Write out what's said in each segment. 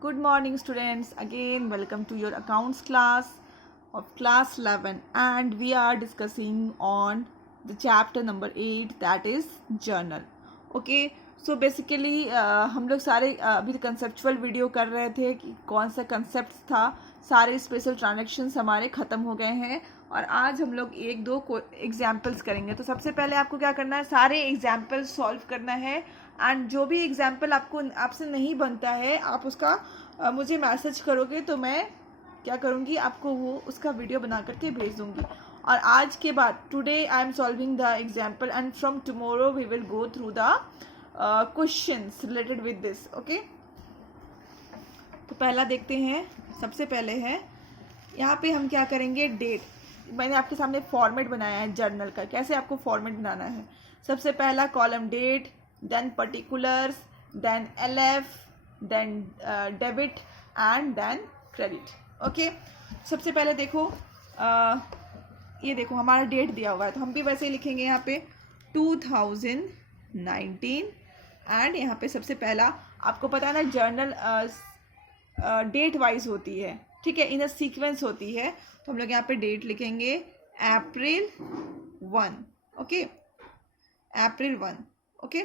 Good morning, students. Again, welcome to your accounts class of class 11, and we are discussing on the chapter number 8, that is journal. Okay, so basically हम लोग सारे अभी conceptual video कर रहे थे कि कौन सा कंसेप्ट था. सारे स्पेशल ट्रांजेक्शन्स हमारे ख़त्म हो गए हैं और आज हम लोग एक दो एग्जाम्पल्स करेंगे. तो सबसे पहले आपको क्या करना है, सारे एग्जाम्पल्स सॉल्व करना है. एंड जो भी एग्जाम्पल आपसे नहीं बनता है आप उसका मुझे मैसेज करोगे तो मैं क्या करूँगी, आपको वो उसका वीडियो बना करके भेज दूँगी. और आज के बाद today I am solving the example and from tomorrow we will go through the questions related with this. Okay, तो पहला देखते हैं. सबसे पहले है यहाँ पे हम क्या करेंगे, डेट. मैंने आपके सामने फॉर्मेट बनाया है जर्नल का. कैसे आपको फॉर्मेट बनाना है, सबसे पहला column date, then particulars, then LF, then debit and then credit. Okay, सबसे पहले देखो ये देखो हमारा डेट दिया हुआ है तो हम भी वैसे ही लिखेंगे यहाँ पे 2019 एंड यहाँ पे सबसे पहला आपको पता है ना जर्नल डेट वाइज होती है, ठीक है, इन अ सीक्वेंस होती है. तो हम लोग यहाँ पे डेट लिखेंगे अप्रैल 1. ओके, अप्रैल 1. ओके,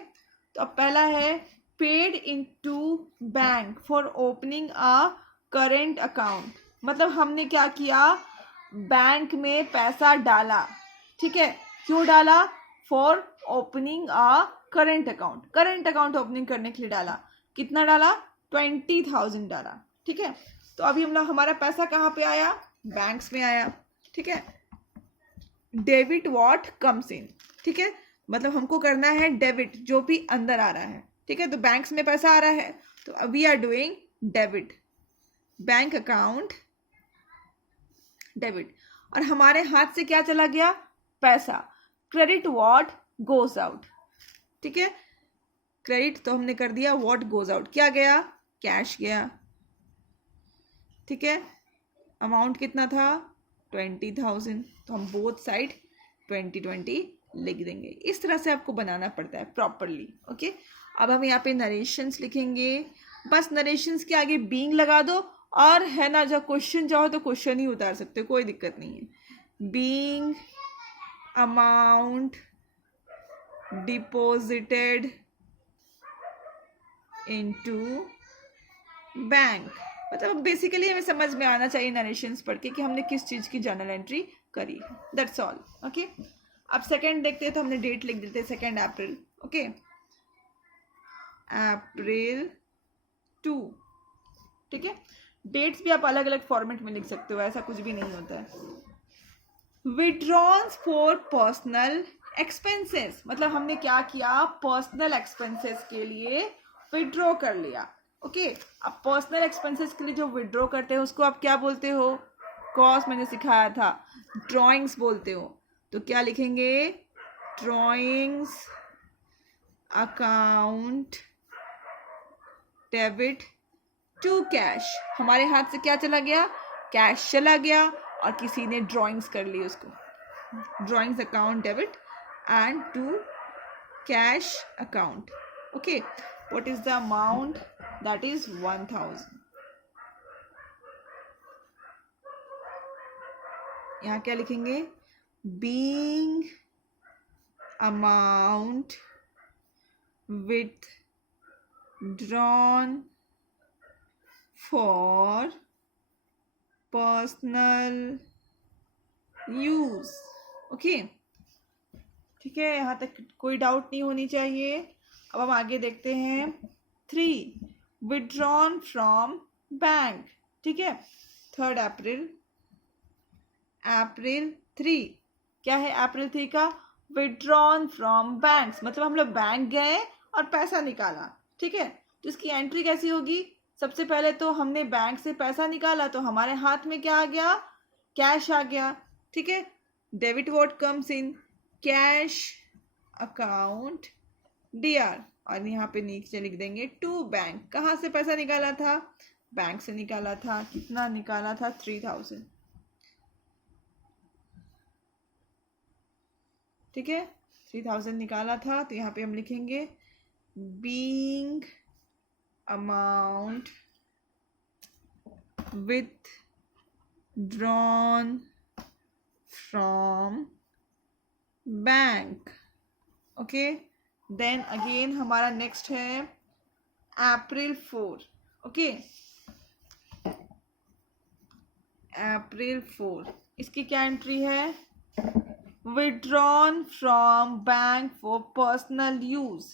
तो अब पहला है paid into bank for opening a current account. मतलब हमने क्या किया, बैंक में पैसा डाला. ठीक है, क्यों डाला, for opening a current account. Current account opening करने के लिए डाला. कितना डाला, 20,000 डाला. ठीक है, तो अभी हम लोग हमारा पैसा कहाँ पे आया, बैंक्स में आया. ठीक है, डेबिट व्हाट कम्स इन. ठीक है, मतलब हमको करना है डेबिट जो भी अंदर आ रहा है. ठीक है, तो बैंक्स में पैसा आ रहा है तो we are doing debit, bank account debit. और हमारे हाथ से क्या चला गया, पैसा. Credit what goes out. ठीक है, क्रेडिट तो हमने कर दिया, व्हाट गोज आउट क्या गया, कैश गया. ठीक है, अमाउंट कितना था, 20,000. तो हम बोथ साइड 2020 लिख देंगे. इस तरह से आपको बनाना पड़ता है प्रॉपरली. ओके, अब हम यहाँ पे नरेशंस लिखेंगे. बस नरेशंस के आगे बीइंग लगा दो और है ना, जब क्वेश्चन चाहो तो क्वेश्चन ही उतार सकते हो, कोई दिक्कत नहीं है. Being amount deposited into bank. मतलब बेसिकली हमें समझ में आना चाहिए नरेशंस पढ़ के कि हमने किस चीज़ की जर्नल एंट्री करी. That's all. ओके, अब सेकेंड देखते हैं तो हमने डेट लिख देते हैं 2 अप्रैल. ओके, अप्रैल 2. ठीक है, डेट्स भी आप अलग अलग फॉर्मेट में लिख सकते हो, ऐसा कुछ भी नहीं होता है. विड्रॉन्स फॉर पर्सनल एक्सपेंसेस, मतलब हमने क्या किया, पर्सनल एक्सपेंसेस के लिए विड्रॉ कर लिया. ओके, अब पर्सनल एक्सपेंसेस के लिए जो विड्रॉ करते हैं उसको आप क्या बोलते हो, कॉस्ट मैंने सिखाया था, ड्रॉइंग्स बोलते हो. तो क्या लिखेंगे, drawings account debit to cash. हमारे हाथ से क्या चला गया, कैश चला गया और किसी ने ड्राइंग्स कर ली उसको. Drawings account debit and to cash account. Okay, what is the amount, that is 1,000. यहाँ क्या लिखेंगे, being amount withdrawn for personal use. Okay, ठीक है, यहाँ तक कोई डाउट नहीं होनी चाहिए. अब हम आगे देखते हैं. 3 विड्रॉन फ्रॉम बैंक. ठीक है, 3 अप्रैल. अप्रैल 3 क्या है, अप्रैल 3 का विड्रॉन फ्रॉम बैंक्स, मतलब हम लोग बैंक गए और पैसा निकाला. ठीक है, तो इसकी एंट्री कैसी होगी, सबसे पहले तो हमने बैंक से पैसा निकाला तो हमारे हाथ में क्या आ गया, कैश आ गया. ठीक है, debit what comes in, cash account DR. और यहाँ पे नीचे लिख देंगे टू बैंक. कहाँ से पैसा निकाला था, बैंक से निकाला था. कितना निकाला था, 3,000. ठीक है, 3,000 निकाला था. तो यहाँ पे हम लिखेंगे being amount withdrawn from bank. Okay, then again हमारा नेक्स्ट है अप्रैल 4. ओके, अप्रैल 4 इसकी क्या एंट्री है? Withdrawn from bank for personal use.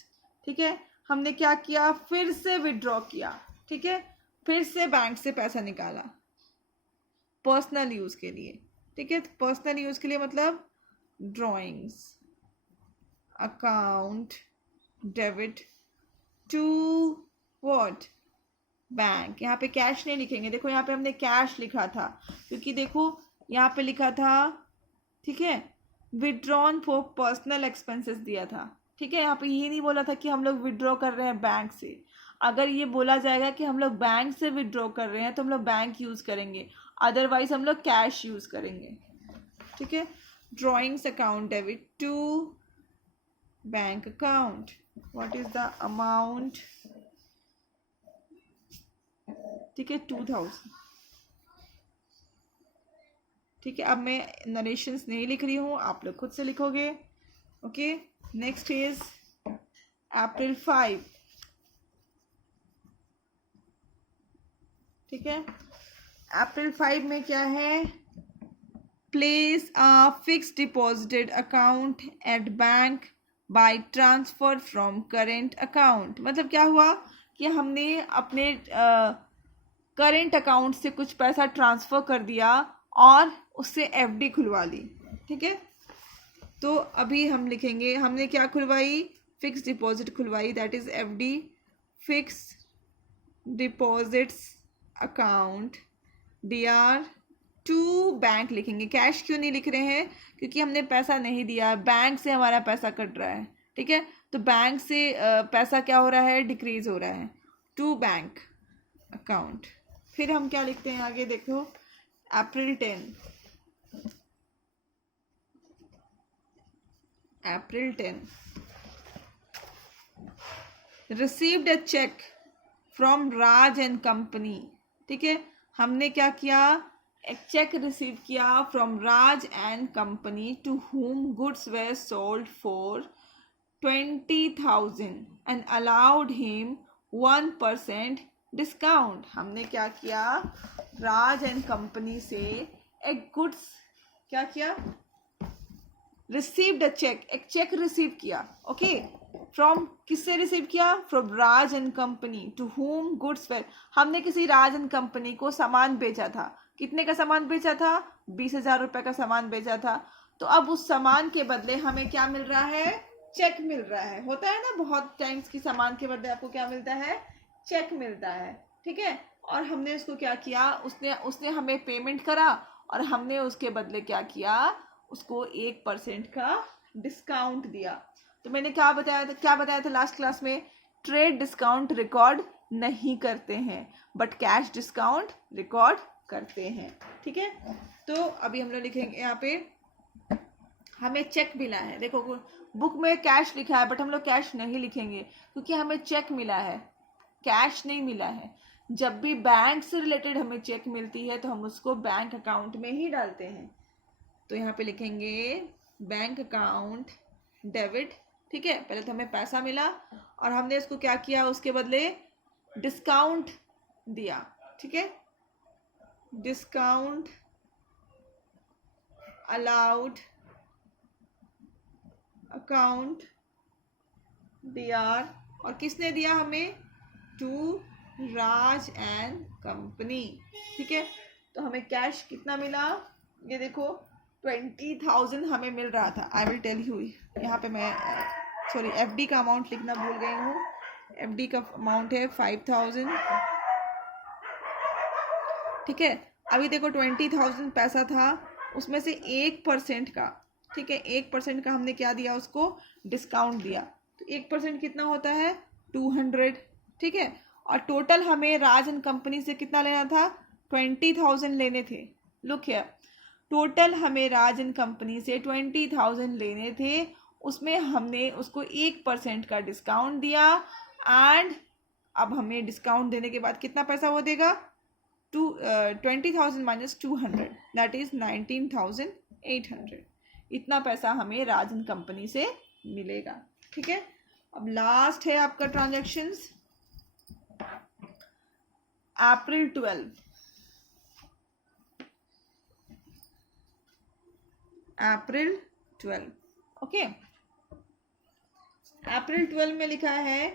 ठीक है, हमने क्या किया? फिर से विड्रॉ किया. ठीक है, फिर से बैंक से पैसा निकाला पर्सनल यूज के लिए. ठीक है, पर्सनल यूज के लिए मतलब drawings account debit to what? Bank. यहाँ पे कैश नहीं लिखेंगे. देखो यहाँ पे हमने कैश लिखा था क्योंकि देखो यहाँ पे लिखा था, ठीक है, विड्रॉन फॉर पर्सनल एक्सपेंसेस दिया था. ठीक है, यहाँ पे ये नहीं बोला था कि हम लोग विड्रॉ कर रहे हैं बैंक से. अगर ये बोला जाएगा कि हम लोग बैंक से विड्रॉ कर रहे हैं तो हम लोग बैंक यूज करेंगे, अदरवाइज हम लोग कैश यूज करेंगे. ठीक है, drawings account debit to bank account. What is the amount? ठीक है, 2000. ठीक है, अब मैं नरेशंस नहीं लिख रही हूँ, आप लोग खुद से लिखोगे. ओके, नेक्स्ट इज अप्रैल 5. ठीक है, अप्रैल 5 में क्या है? Place a fixed deposited account at bank by transfer from current account. मतलब क्या हुआ कि हमने अपने करेंट अकाउंट से कुछ पैसा ट्रांसफ़र कर दिया और उससे एफडी खुलवा ली. ठीक है, तो अभी हम लिखेंगे हमने क्या खुलवाई? फिक्स डिपॉजिट खुलवाई, that is FD, fix deposits account DR to bank लिखेंगे. कैश क्यों नहीं लिख रहे हैं? क्योंकि हमने पैसा नहीं दिया, बैंक से हमारा पैसा कट रहा है. ठीक है, तो बैंक से पैसा क्या हो रहा है? डिक्रीज हो रहा है. To bank account. फिर हम क्या लिखते हैं आगे? देखो, April 10. April 10 received a cheque from Raj and company. ठीक है, हमने क्या किया? एक चेक रिसीव किया from Raj and company to whom goods were sold for 20,000 and allowed him 1% discount. हमने क्या किया? राज एंड कंपनी से एक गुड्स क्या किया? रिसीव्ड अ चेक, एक चेक रिसीव किया. ओके, फ्रॉम किससे रिसीव किया? From Raj and company to whom goods were. हमने किसी राज एंड कंपनी को सामान बेचा था. कितने का सामान बेचा था? 20,000 रुपए का सामान बेचा था. तो अब उस सामान के बदले हमें क्या मिल रहा है? चेक मिल रहा है. होता है ना बहुत टाइम्स की सामान के बदले आपको क्या मिलता है? चेक मिलता है. ठीक है, और हमने उसको क्या किया? उसने हमें पेमेंट करा और हमने उसके बदले क्या किया? उसको 1% का डिस्काउंट दिया. तो मैंने क्या बताया था लास्ट क्लास में? ट्रेड डिस्काउंट रिकॉर्ड नहीं करते हैं बट कैश डिस्काउंट रिकॉर्ड करते हैं. ठीक है, तो अभी हम लोग लिखेंगे यहाँ पे हमें चेक मिला है. देखो बुक में कैश लिखा है बट हम लोग कैश नहीं लिखेंगे क्योंकि हमें चेक मिला है, कैश नहीं मिला है. जब भी बैंक से रिलेटेड हमें चेक मिलती है तो हम उसको बैंक अकाउंट में ही डालते हैं. तो यहाँ पे लिखेंगे बैंक अकाउंट डेबिट. ठीक है, पहले तो हमें पैसा मिला और हमने उसको क्या किया? उसके बदले डिस्काउंट दिया. ठीक है, डिस्काउंट अलाउड अकाउंट डीआर. और किसने दिया हमें? To Raj and company. ठीक है, तो हमें कैश कितना मिला? ये देखो 20,000 हमें मिल रहा था. I will tell you. यहाँ पे मैं एफडी का अमाउंट लिखना भूल गई हूँ. एफडी का अमाउंट है 5,000. ठीक है, अभी देखो 20,000 पैसा था, उसमें से 1% का, ठीक है, 1% का हमने क्या दिया? उसको डिस्काउंट दिया. तो 1% कितना होता है? 200. ठीक है, और टोटल हमें राज एंड कंपनी से कितना लेना था? 20,000 लेने थे. लुक हियर, टोटल हमें राज एंड कंपनी से 20,000 लेने थे. उसमें हमने उसको 1% का डिस्काउंट दिया एंड अब हमें डिस्काउंट देने के बाद कितना पैसा वो देगा? 20,000 माइनस 200 दैट इज 19,800। इतना पैसा हमें राज एंड कंपनी से मिलेगा। ठीक है, अब लास्ट है आपका ट्रांजैक्शंस। अप्रैल 12 ओके। अप्रैल 12 में लिखा है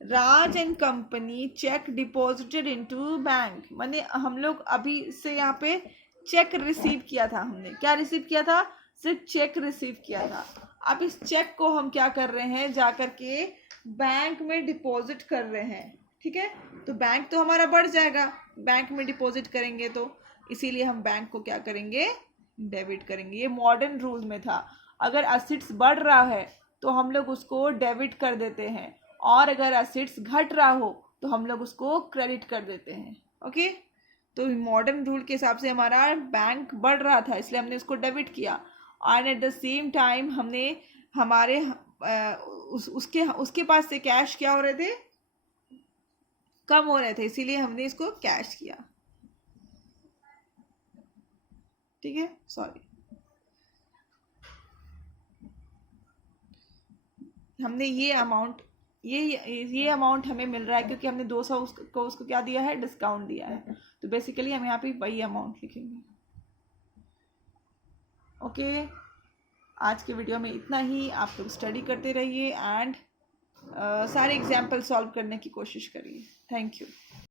Raj and company cheque deposited into bank, माने हम लोग अभी से यहाँ पे चेक रिसीव किया था। हमने क्या रिसीव किया था? सिर्फ चेक रिसीव किया था। अब इस चेक को हम क्या कर रहे हैं, जाकर के बैंक में डिपॉजिट कर रहे हैं। ठीक है, तो बैंक तो हमारा बढ़ जाएगा, बैंक में डिपॉजिट करेंगे तो, इसीलिए हम बैंक को क्या करेंगे? डेबिट करेंगे। ये मॉडर्न रूल में था, अगर असेट्स बढ़ रहा है तो हम लोग उसको डेबिट कर देते हैं, और अगर एसेट्स घट रहा हो तो हम लोग उसको क्रेडिट कर देते हैं। ओके, तो मॉडर्न रूल के हिसाब से हमारा बैंक बढ़ रहा था, इसलिए हमने उसको डेबिट किया, और एट द सेम टाइम हमने हमारे उसके पास से कैश क्या हो रहे थे? कम हो रहे थे, इसीलिए हमने इसको कैश किया। ठीक है, सॉरी, हमने ये अमाउंट हमें मिल रहा है क्योंकि हमने 200 उसको क्या दिया है? डिस्काउंट दिया है। तो बेसिकली हम यहाँ पे वही अमाउंट लिखेंगे। ओके, आज के वीडियो में इतना ही। आप लोग स्टडी करते रहिए एंड सारे एग्जाम्पल सॉल्व करने की कोशिश करिए। Thank you.